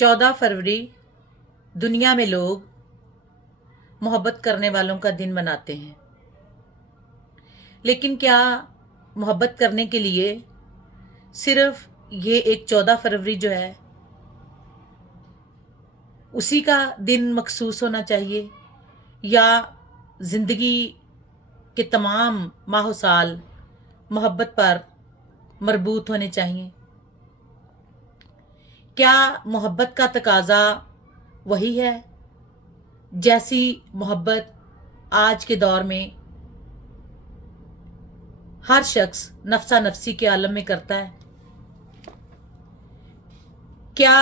14 फरवरी दुनिया में लोग मोहब्बत करने वालों का दिन मनाते हैं। लेकिन क्या मोहब्बत करने के लिए सिर्फ ये एक 14 फरवरी जो है उसी का दिन मखसूस होना चाहिए, या ज़िंदगी के तमाम माह साल मोहब्बत पर मरबूत होने चाहिए? क्या मोहब्बत का तकाज़ा वही है जैसी मोहब्बत आज के दौर में हर शख्स नफ्सा नफसी के आलम में करता है? क्या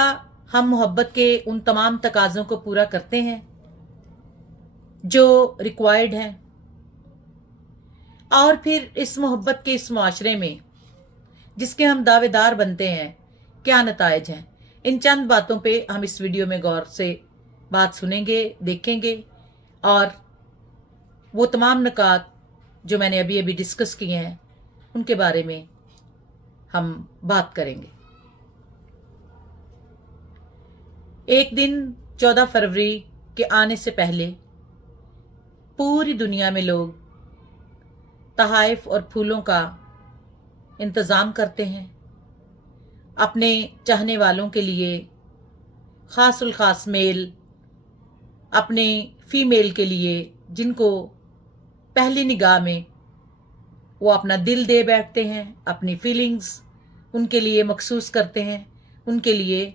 हम मोहब्बत के उन तमाम तकाज़ों को पूरा करते हैं जो रिक्वायर्ड हैं? और फिर इस मोहब्बत के इस माशरे में जिसके हम दावेदार बनते हैं, क्या नताइज हैं? इन चंद बातों पे हम इस वीडियो में गौर से बात सुनेंगे, देखेंगे, और वो तमाम नुकात जो मैंने अभी अभी डिस्कस किए हैं उनके बारे में हम बात करेंगे। एक दिन 14 फरवरी के आने से पहले पूरी दुनिया में लोग तहाइफ और फूलों का इंतज़ाम करते हैं अपने चाहने वालों के लिए। ख़ासुल ख़ास मेल अपने फ़ीमेल के लिए जिनको पहली निगाह में वो अपना दिल दे बैठते हैं, अपनी फीलिंग्स उनके लिए मखसूस करते हैं, उनके लिए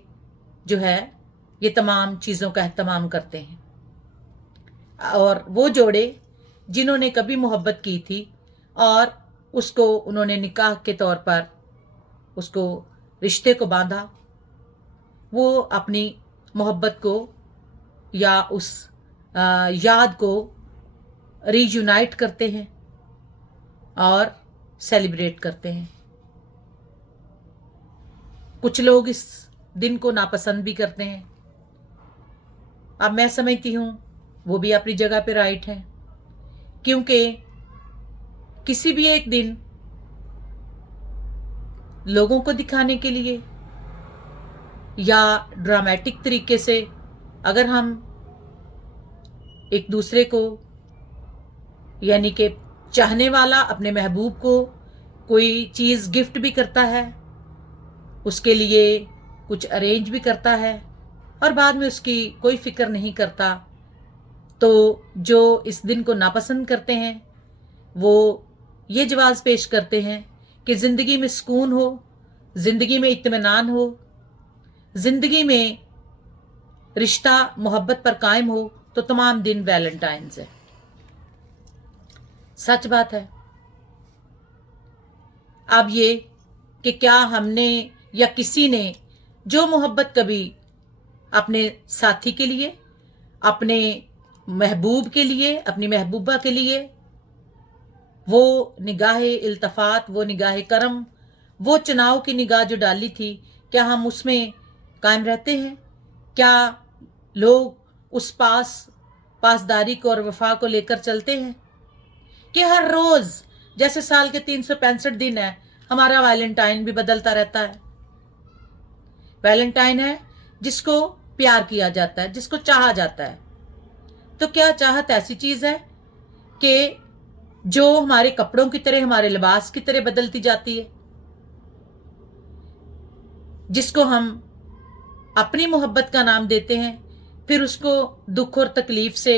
जो है ये तमाम चीज़ों का एहतमाम करते हैं। और वो जोड़े जिन्होंने कभी मोहब्बत की थी और उसको उन्होंने निकाह के तौर पर उसको रिश्ते को बांधा, वो अपनी मोहब्बत को या उस याद को रीयूनाइट करते हैं और सेलिब्रेट करते हैं। कुछ लोग इस दिन को नापसंद भी करते हैं। अब मैं समझती हूँ वो भी अपनी जगह पे राइट है, क्योंकि किसी भी एक दिन लोगों को दिखाने के लिए या ड्रामेटिक तरीके से अगर हम एक दूसरे को, यानी कि चाहने वाला अपने महबूब को कोई चीज़ गिफ्ट भी करता है, उसके लिए कुछ अरेंज भी करता है और बाद में उसकी कोई फिक्र नहीं करता, तो जो इस दिन को नापसंद करते हैं वो ये जवाब पेश करते हैं कि ज़िंदगी में सुकून हो, ज़िंदगी में इत्मीनान हो, ज़िंदगी में रिश्ता मोहब्बत पर कायम हो तो तमाम दिन वैलेंटाइन्स है। सच बात है। अब ये कि क्या हमने या किसी ने जो मोहब्बत कभी अपने साथी के लिए, अपने महबूब के लिए, अपनी महबूबा के लिए, वो निगाह इल्तफात, वो निगाह करम, वो चुनाव की निगाह जो डाली थी, क्या हम उसमें कायम रहते हैं? क्या लोग उस पासदारी को और वफा को लेकर चलते हैं कि हर रोज़ जैसे साल के 365 दिन है हमारा वैलेंटाइन भी बदलता रहता है? वैलेंटाइन है जिसको प्यार किया जाता है, जिसको चाहा जाता है। तो क्या चाहत ऐसी चीज़ है कि जो हमारे कपड़ों की तरह, हमारे लिबास की तरह बदलती जाती है, जिसको हम अपनी मोहब्बत का नाम देते हैं, फिर उसको दुख और तकलीफ से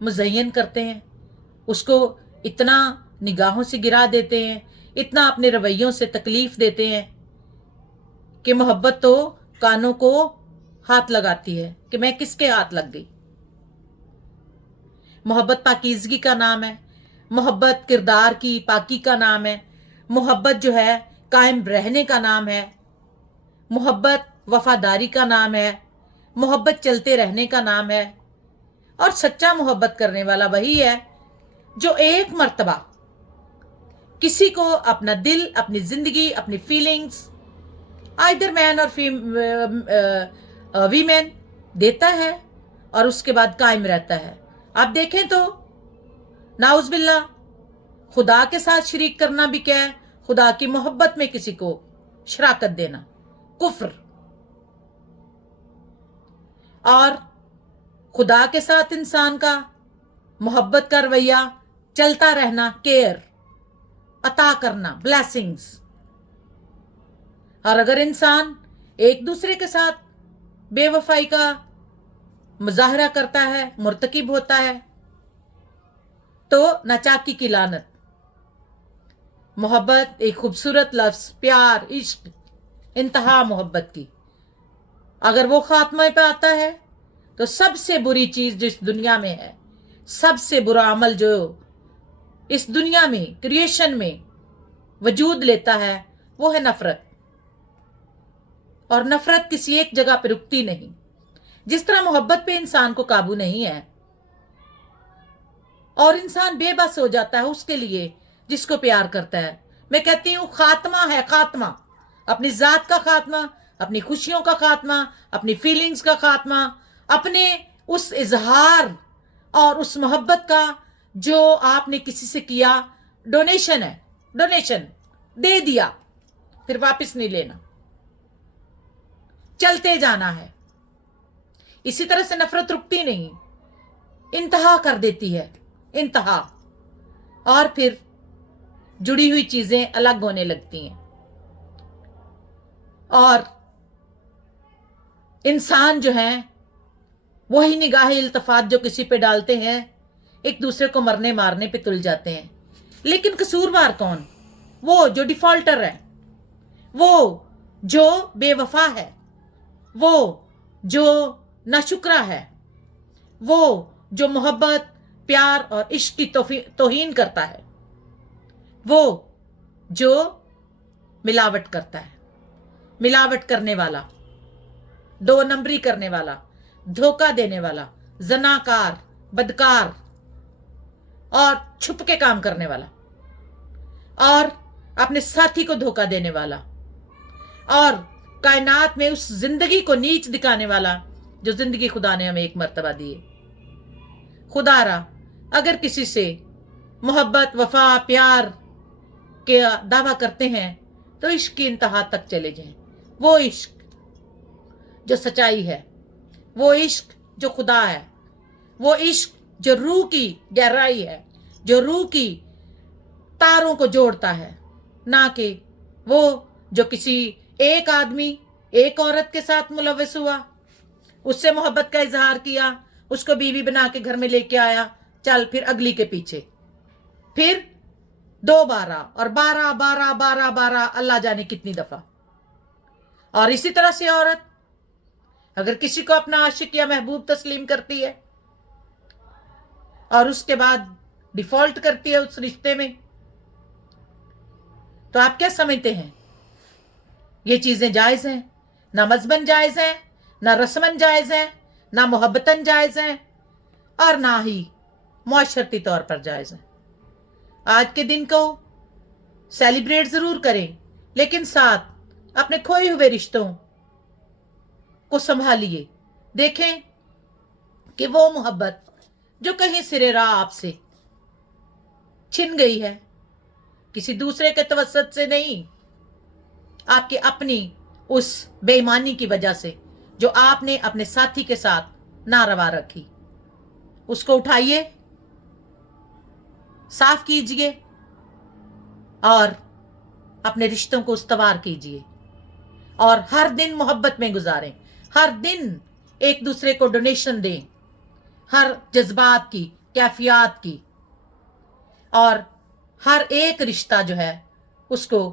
मुज़य्यन करते हैं, उसको इतना निगाहों से गिरा देते हैं, इतना अपने रवैयों से तकलीफ देते हैं कि मोहब्बत तो कानों को हाथ लगाती है कि मैं किसके हाथ लग गई। मोहब्बत पाकीज़गी का नाम है, मोहब्बत किरदार की पाकी का नाम है, मोहब्बत जो है कायम रहने का नाम है, मोहब्बत वफादारी का नाम है, मोहब्बत चलते रहने का नाम है। और सच्चा मोहब्बत करने वाला वही है जो एक मर्तबा किसी को अपना दिल, अपनी ज़िंदगी, अपनी फीलिंग्स, आइदर मैन और वीमेन देता है और उसके बाद कायम रहता है। आप देखें तो नाउज़ बिल्ला, खुदा के साथ शरीक करना भी क्या है? खुदा की मोहब्बत में किसी को शराकत देना कुफ्र। और खुदा के साथ इंसान का मोहब्बत का रवैया चलता रहना, केयर अता करना, ब्लेसिंग्स। और अगर इंसान एक दूसरे के साथ बेवफाई का मुजाहरा करता है, मुर्तकिब होता है, तो नाचाकी की लानत। मोहब्बत एक खूबसूरत लफ्ज, प्यार, इश्क, इंतहा मोहब्बत की, अगर वो खात्मे पे आता है तो सबसे बुरी चीज जो इस दुनिया में है, सबसे बुरा अमल जो इस दुनिया में, क्रिएशन में वजूद लेता है, वो है नफरत। और नफरत किसी एक जगह पे रुकती नहीं। जिस तरह मोहब्बत पे इंसान को काबू नहीं है और इंसान बेबस हो जाता है उसके लिए जिसको प्यार करता है। मैं कहती हूं खात्मा है, खात्मा, अपनी जात का खात्मा, अपनी खुशियों का खात्मा, अपनी फीलिंग्स का खात्मा, अपने उस इजहार और उस मोहब्बत का जो आपने किसी से किया। डोनेशन है, डोनेशन दे दिया, फिर वापस नहीं लेना, चलते जाना है। इसी तरह से नफरत रुकती नहीं, इंतहा कर देती है, इंतहा। और फिर जुड़ी हुई चीजें अलग होने लगती हैं और इंसान जो है वही निगाह इल्तफात जो किसी पे डालते हैं, एक दूसरे को मरने मारने पे तुल जाते हैं। लेकिन कसूरवार कौन? वो जो डिफॉल्टर है, वो जो बेवफा है, वो जो नाशुक्रा है, वो जो मोहब्बत, प्यार और इश्क की तौहीन करता है, वो जो मिलावट करता है, मिलावट करने वाला, दो नंबरी करने वाला, धोखा देने वाला, जनाकार, बदकार और छुप के काम करने वाला, और अपने साथी को धोखा देने वाला, और कायनात में उस जिंदगी को नीच दिखाने वाला जो जिंदगी खुदा ने हमें एक मर्तबा दी है। खुदारा अगर किसी से मोहब्बत, वफा, प्यार के दावा करते हैं तो इश्क की इंतहा तक चले जाएं। वो इश्क जो सच्चाई है, वो इश्क जो खुदा है, वो इश्क जो रूह की गहराई है, जो रूह की तारों को जोड़ता है, ना कि वो जो किसी एक आदमी, एक औरत के साथ मुलव्वस हुआ, उससे मोहब्बत का इजहार किया, उसको बीवी बना के घर में लेके आया, चल फिर अगली के पीछे, फिर 2 12 और 12 12 12 12 अल्लाह जाने कितनी दफा। और इसी तरह से औरत अगर किसी को अपना आशिक या महबूब तस्लीम करती है और उसके बाद डिफॉल्ट करती है उस रिश्ते में, तो आप क्या समझते हैं ये चीजें जायज हैं? ना मजबन जायज हैं, ना रस्मन जायज हैं, ना मोहब्बतन जायज हैं, और ना ही मुआशरती तौर पर जायज हैं। आज के दिन को सेलिब्रेट जरूर करें, लेकिन साथ अपने खोए हुए रिश्तों को संभालिए। देखें कि वो मोहब्बत जो कहीं सिरे राह आपसे छिन गई है, किसी दूसरे के तवस्सुत से नहीं, आपकी अपनी उस बेईमानी की वजह से जो आपने अपने साथी के साथ नारवा रखी, उसको उठाइए, साफ कीजिए और अपने रिश्तों को उस्तवार कीजिए और हर दिन मोहब्बत में गुजारें। हर दिन एक दूसरे को डोनेशन दें, हर जज्बात की, कैफियत की, और हर एक रिश्ता जो है उसको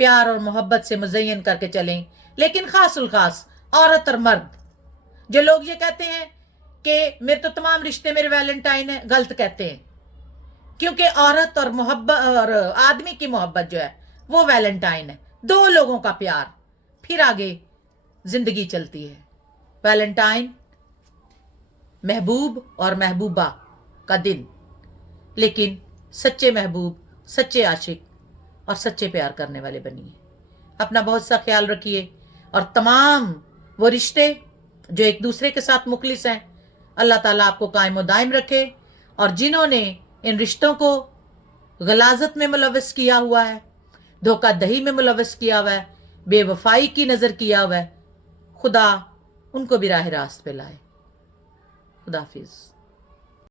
प्यार और मोहब्बत से मुज़य्यन करके चलें। लेकिन खासुल खास औरत और मर्द, जो लोग ये कहते हैं कि मेरे तो तमाम रिश्ते मेरे वैलेंटाइन है, गलत कहते हैं, क्योंकि औरत और मोहब्बत और आदमी की मोहब्बत जो है वो वैलेंटाइन है, 2 लोगों का प्यार, फिर आगे जिंदगी चलती है। वैलेंटाइन महबूब और महबूबा का दिन, लेकिन सच्चे महबूब, सच्चे आशिक और सच्चे प्यार करने वाले बनिए। अपना बहुत सा ख्याल रखिए और तमाम वो रिश्ते जो एक दूसरे के साथ मुखलिस हैं, अल्लाह ताला आपको कायम व दायम रखे। और जिन्होंने इन रिश्तों को गलाजत में मुलव्वस किया हुआ है, धोखाधड़ी में मुलव्वस किया हुआ है, बेवफाई की नज़र किया हुआ है, खुदा उनको भी राह रास्त पे लाए। خدا حافظ.